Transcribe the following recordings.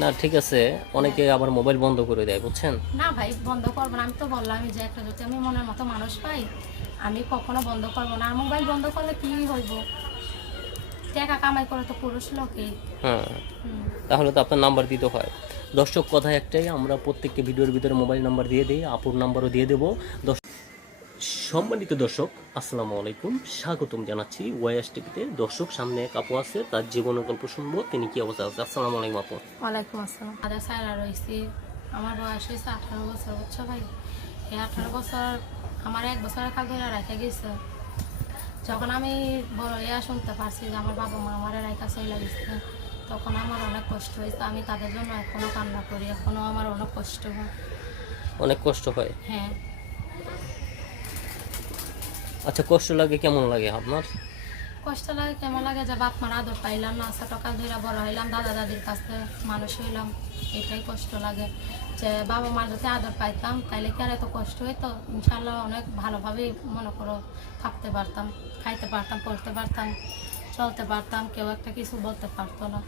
না ঠিক আছে। অনেকে আবার মোবাইল বন্ধ করে দেয় বুঝছেন? না ভাই বন্ধ করব না। আমি তো বললামই যে একটা যদি আমি মনের মতো মানুষ পাই আমি কখনো বন্ধ করব না। আর মোবাইল বন্ধ করলে কি হইব? টাকা কামাই করে তো পুরুষ লোকই হ্যাঁ। তাহলে তো আপনার নাম্বার দিতে হয়। দর্শক কথা একটাই আমরা প্রত্যেককে ভিডিওর ভিতরে মোবাইল নাম্বার দিয়ে দিই আপুর নাম্বারও দিয়ে দেবো। দর্শক সম্মানিত দর্শক আসসালামু আলাইকুম। স্বাগতম জানাচ্ছি ওয়াইএস টিভিতে। দর্শক সামনে এক আপু আছে তার জীবনের গল্প শুনব। তিনি কি অবস্থা আছে? আসসালামু আলাইকুম আপু। ওয়ালাইকুম আসসালাম। দাদা সাইরা রয়েছি আমার বয়স হয়েছে আঠারো বছর বুঝছ ভাই? এই আঠারো বছর আমার এক বছরের কাল ধরে রেখে গেছে। যখন আমি বড় ইয়া শুনতে পারছি যে আমার বাবা মা আমার রেখা চলে গেছে তখন আমার অনেক কষ্ট হয়েছে আমি তাদের জন্য এখনও কান্না করি এখনও আমার অনেক কষ্ট হয়। অনেক কষ্ট হয়? হ্যাঁ। আচ্ছা কষ্ট লাগে কেমন লাগে আপনার? কষ্ট লাগে কেমন লাগে? যে বাপ মার আদর পাইলাম না ছোট কাল ধরে বড় হইলাম দাদা দাদির কাছে মানুষ হইলাম এটাই কষ্ট লাগে। যে বাবা মার যদি আদর পাইতাম তাইলে কি আর এত কষ্ট হইতো? ইনশাল্লাহ অনেক ভালোভাবেই মনে করো থাকতে পারতাম খাইতে পারতাম পড়তে পারতাম চলতে পারতাম কেউ একটা কিছু বলতে পারতো না।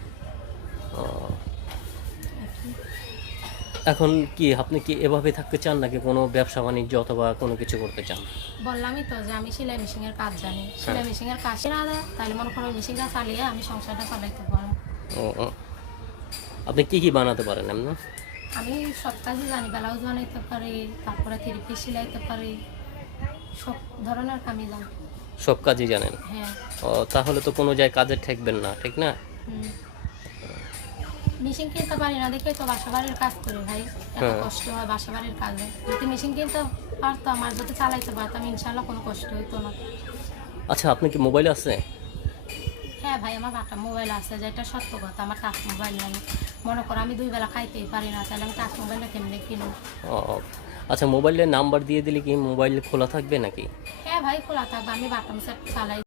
এখন কি আপনি কি এভাবে থাকতে চান নাকি কোনো ব্যবসা বাণিজ্য অথবা কোনো কিছু করতে চান? বললামই তো যে আমি সেলাই মেশিনের কাজ জানি। সেলাই মেশিনের কাজ না তাহলে মনে করো মেশিনটা চালিয়ে আমি সংসারটা চালাইতে পারব। ও ও। আপনি কি কি বানাতে পারেন এমনি? আমি সব কাজই জানি ব্লাউজ বানাইতে পারি তারপরে থ্রি পিস সিলাইতে পারি সব ধরনের কামই জানি। সব কাজই জানেন? হ্যাঁ। ও তাহলে তো কোনো জায়গায় কাজে ঠেকবেন না ঠিক না? হুম। মেশিন কিনতে পারি না দেখে তো বাসা বাড়ির কাজ করি ভাই এত হ্যাঁ। কষ্ট হয় বাসা বাড়ির কাজে। যদি মেশিন কিনতে পারতাম আর যদি চালাইতে পারতাম ইনশাল্লাহ কোনো কষ্ট হইতো না। আচ্ছা আপনি কি মোবাইল আছে? হ্যাঁ ভাই আমার বাটা মোবাইল আছে যেটা সত্য কথা আমার টাচ মোবাইল নাই। মনে করো আমি দুই বেলা খাইতেই পারি না তাহলে আমি টাচ মোবাইলটা কেমনে কিনো আচ্ছা মোবাইলের নাম্বার দিয়ে দিলে কি মোবাইল খোলা থাকবে নাকি? হ্যাঁ ভাই খোলা থাকবে আমি বাটন সেট চালাই